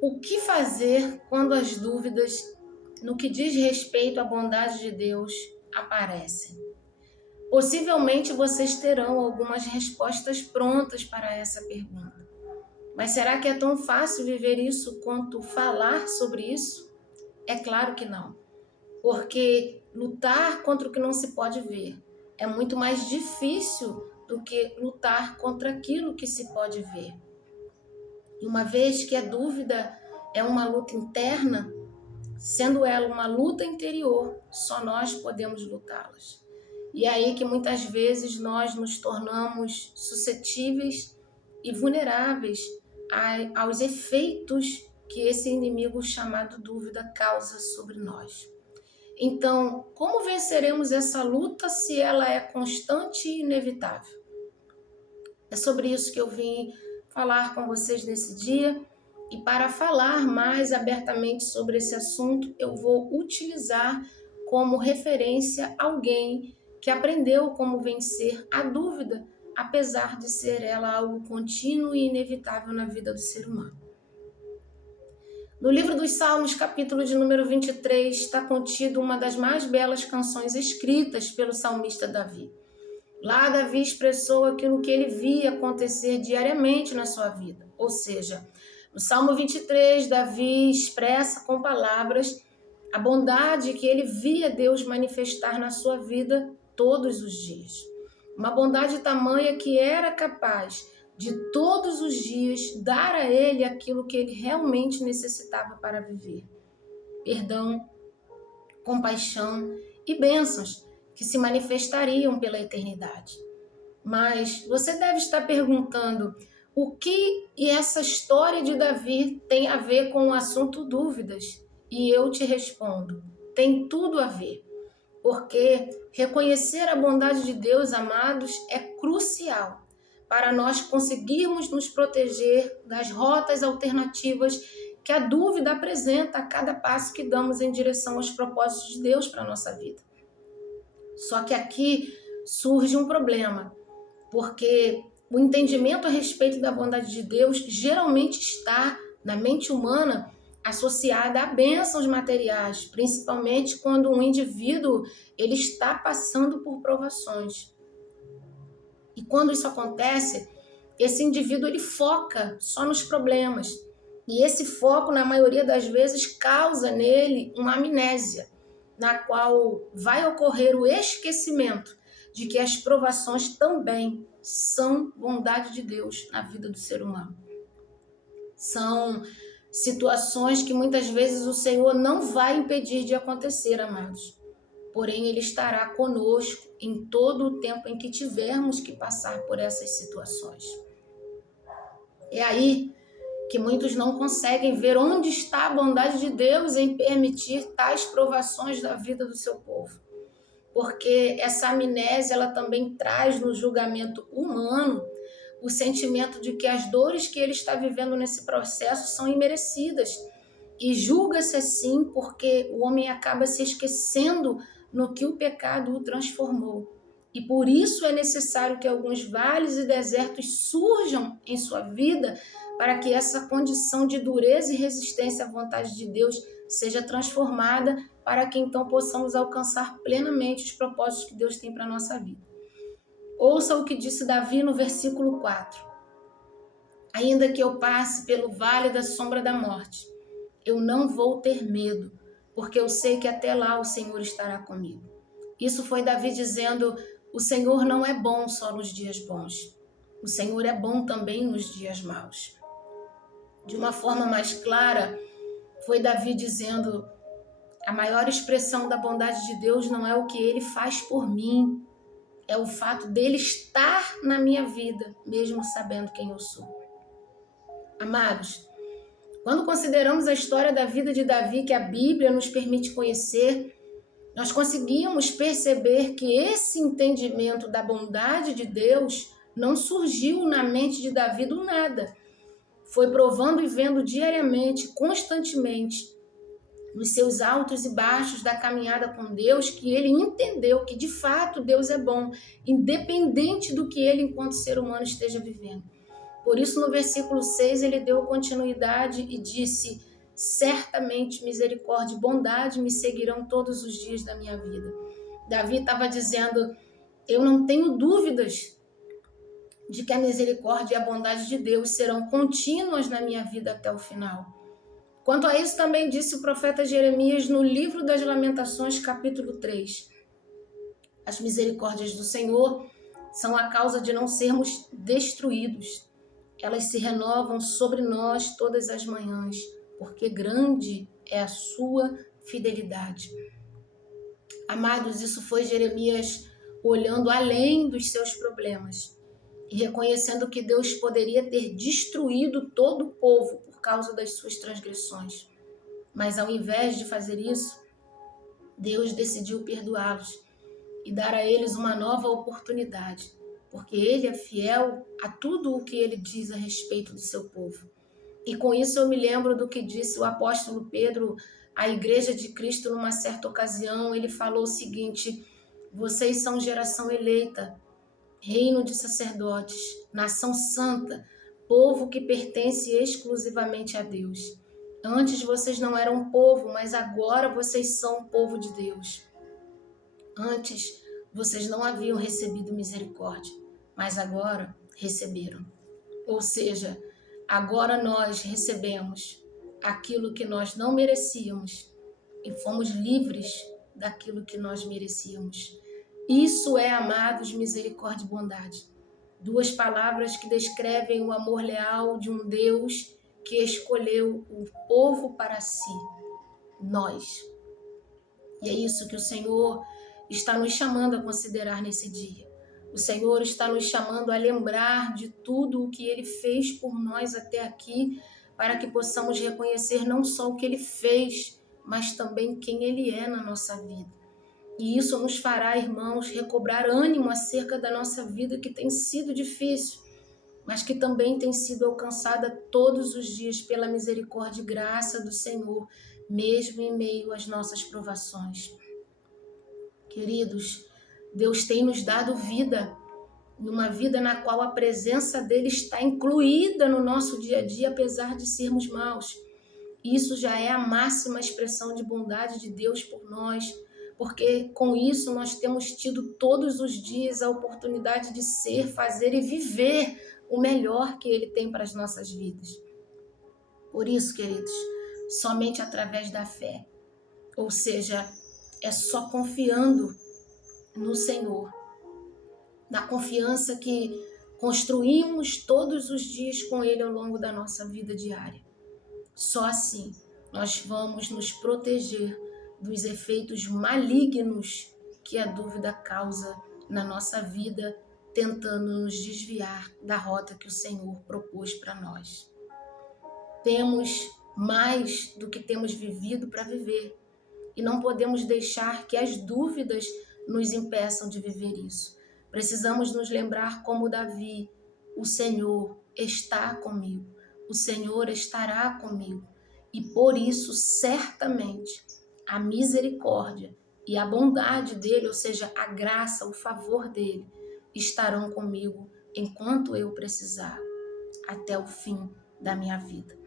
O que fazer quando as dúvidas no que diz respeito à bondade de Deus aparecem? Possivelmente vocês terão algumas respostas prontas para essa pergunta. Mas será que é tão fácil viver isso quanto falar sobre isso? É claro que não. Porque lutar contra o que não se pode ver é muito mais difícil do que lutar contra aquilo que se pode ver. E uma vez que a dúvida é uma luta interna, sendo ela uma luta interior, só nós podemos lutá-las. E é aí que muitas vezes nós nos tornamos suscetíveis e vulneráveis aos efeitos que esse inimigo chamado dúvida causa sobre nós. Então, como venceremos essa luta se ela é constante e inevitável? É sobre isso que eu vim falar com vocês nesse dia. E para falar mais abertamente sobre esse assunto, eu vou utilizar como referência alguém que aprendeu como vencer a dúvida, apesar de ser ela algo contínuo e inevitável na vida do ser humano. No livro dos Salmos, capítulo de número 23, está contido uma das mais belas canções escritas pelo salmista Davi. Lá Davi expressou aquilo que ele via acontecer diariamente na sua vida, ou seja, no Salmo 23, Davi expressa com palavras a bondade que ele via Deus manifestar na sua vida todos os dias. Uma bondade tamanha que era capaz de todos os dias dar a ele aquilo que ele realmente necessitava para viver. Perdão, compaixão e bênçãos que se manifestariam pela eternidade. Mas você deve estar perguntando: o que essa história de Davi tem a ver com o assunto dúvidas? E eu te respondo: tem tudo a ver. Porque reconhecer a bondade de Deus, amados, é crucial para nós conseguirmos nos proteger das rotas alternativas que a dúvida apresenta a cada passo que damos em direção aos propósitos de Deus para a nossa vida. Só que aqui surge um problema, porque o entendimento a respeito da bondade de Deus geralmente está na mente humana associada a bênçãos materiais, principalmente quando um indivíduo ele está passando por provações. E quando isso acontece, esse indivíduo ele foca só nos problemas. E esse foco, na maioria das vezes, causa nele uma amnésia, na qual vai ocorrer o esquecimento de que as provações também são bondade de Deus na vida do ser humano. São situações que muitas vezes o Senhor não vai impedir de acontecer, amados. Porém, Ele estará conosco em todo o tempo em que tivermos que passar por essas situações. É aí que muitos não conseguem ver onde está a bondade de Deus em permitir tais provações da vida do seu povo. Porque essa amnésia ela também traz no julgamento humano o sentimento de que as dores que ele está vivendo nesse processo são imerecidas. E julga-se assim porque o homem acaba se esquecendo no que o pecado o transformou. E por isso é necessário que alguns vales e desertos surjam em sua vida para que essa condição de dureza e resistência à vontade de Deus seja transformada para que então possamos alcançar plenamente os propósitos que Deus tem para a nossa vida. Ouça o que disse Davi no versículo 4. Ainda que eu passe pelo vale da sombra da morte, eu não vou ter medo, porque eu sei que até lá o Senhor estará comigo. Isso foi Davi dizendo: o Senhor não é bom só nos dias bons. O Senhor é bom também nos dias maus. De uma forma mais clara, foi Davi dizendo: a maior expressão da bondade de Deus não é o que Ele faz por mim, é o fato dele estar na minha vida, mesmo sabendo quem eu sou. Amados, quando consideramos a história da vida de Davi que a Bíblia nos permite conhecer, nós conseguimos perceber que esse entendimento da bondade de Deus não surgiu na mente de Davi do nada. Foi provando e vendo diariamente, constantemente, nos seus altos e baixos da caminhada com Deus, que ele entendeu que de fato Deus é bom, independente do que ele enquanto ser humano esteja vivendo. Por isso, no versículo 6, ele deu continuidade e disse: certamente misericórdia e bondade me seguirão todos os dias da minha vida. Davi estava dizendo: eu não tenho dúvidas de que a misericórdia e a bondade de Deus serão contínuas na minha vida até o final. Quanto a isso, também disse o profeta Jeremias no livro das Lamentações, capítulo 3. As misericórdias do Senhor são a causa de não sermos destruídos. Elas se renovam sobre nós todas as manhãs, porque grande é a sua fidelidade. Amados, isso foi Jeremias olhando além dos seus problemas e reconhecendo que Deus poderia ter destruído todo o povo por causa das suas transgressões. Mas ao invés de fazer isso, Deus decidiu perdoá-los e dar a eles uma nova oportunidade, porque Ele é fiel a tudo o que Ele diz a respeito do seu povo. E com isso eu me lembro do que disse o apóstolo Pedro à Igreja de Cristo numa certa ocasião. Ele falou o seguinte: vocês são geração eleita, reino de sacerdotes, nação santa, povo que pertence exclusivamente a Deus. Antes vocês não eram povo, mas agora vocês são povo de Deus. Antes vocês não haviam recebido misericórdia, mas agora receberam. Ou seja, agora nós recebemos aquilo que nós não merecíamos e fomos livres daquilo que nós merecíamos. Isso é, amados, misericórdia e bondade. Duas palavras que descrevem o amor leal de um Deus que escolheu o povo para si, nós. E é isso que o Senhor está nos chamando a considerar nesse dia. O Senhor está nos chamando a lembrar de tudo o que Ele fez por nós até aqui, para que possamos reconhecer não só o que Ele fez, mas também quem Ele é na nossa vida. E isso nos fará, irmãos, recobrar ânimo acerca da nossa vida, que tem sido difícil, mas que também tem sido alcançada todos os dias pela misericórdia e graça do Senhor, mesmo em meio às nossas provações. Queridos, Deus tem nos dado vida, numa vida na qual a presença dele está incluída no nosso dia a dia, apesar de sermos maus. Isso já é a máxima expressão de bondade de Deus por nós, porque com isso nós temos tido todos os dias a oportunidade de ser, fazer e viver o melhor que Ele tem para as nossas vidas. Por isso, queridos, somente através da fé, ou seja, é só confiando no Senhor, na confiança que construímos todos os dias com Ele ao longo da nossa vida diária. Só assim nós vamos nos proteger dos efeitos malignos que a dúvida causa na nossa vida, tentando nos desviar da rota que o Senhor propôs para nós. Temos mais do que temos vivido para viver e não podemos deixar que as dúvidas nos impeçam de viver isso. Precisamos nos lembrar como Davi: o Senhor está comigo, o Senhor estará comigo, e por isso certamente a misericórdia e a bondade dele, ou seja, a graça, o favor dele, estarão comigo enquanto eu precisar, até o fim da minha vida.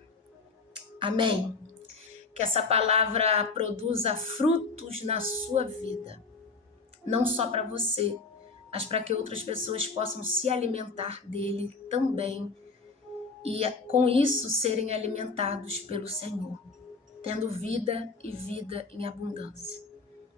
Amém? Que essa palavra produza frutos na sua vida, não só para você, mas para que outras pessoas possam se alimentar dele também e com isso serem alimentados pelo Senhor, tendo vida e vida em abundância.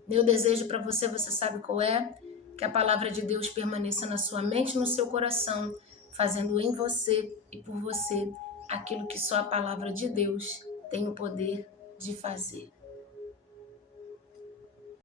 Meu desejo para você, você sabe qual é? Que a palavra de Deus permaneça na sua mente e no seu coração, fazendo em você e por você aquilo que só a palavra de Deus tem o poder de fazer.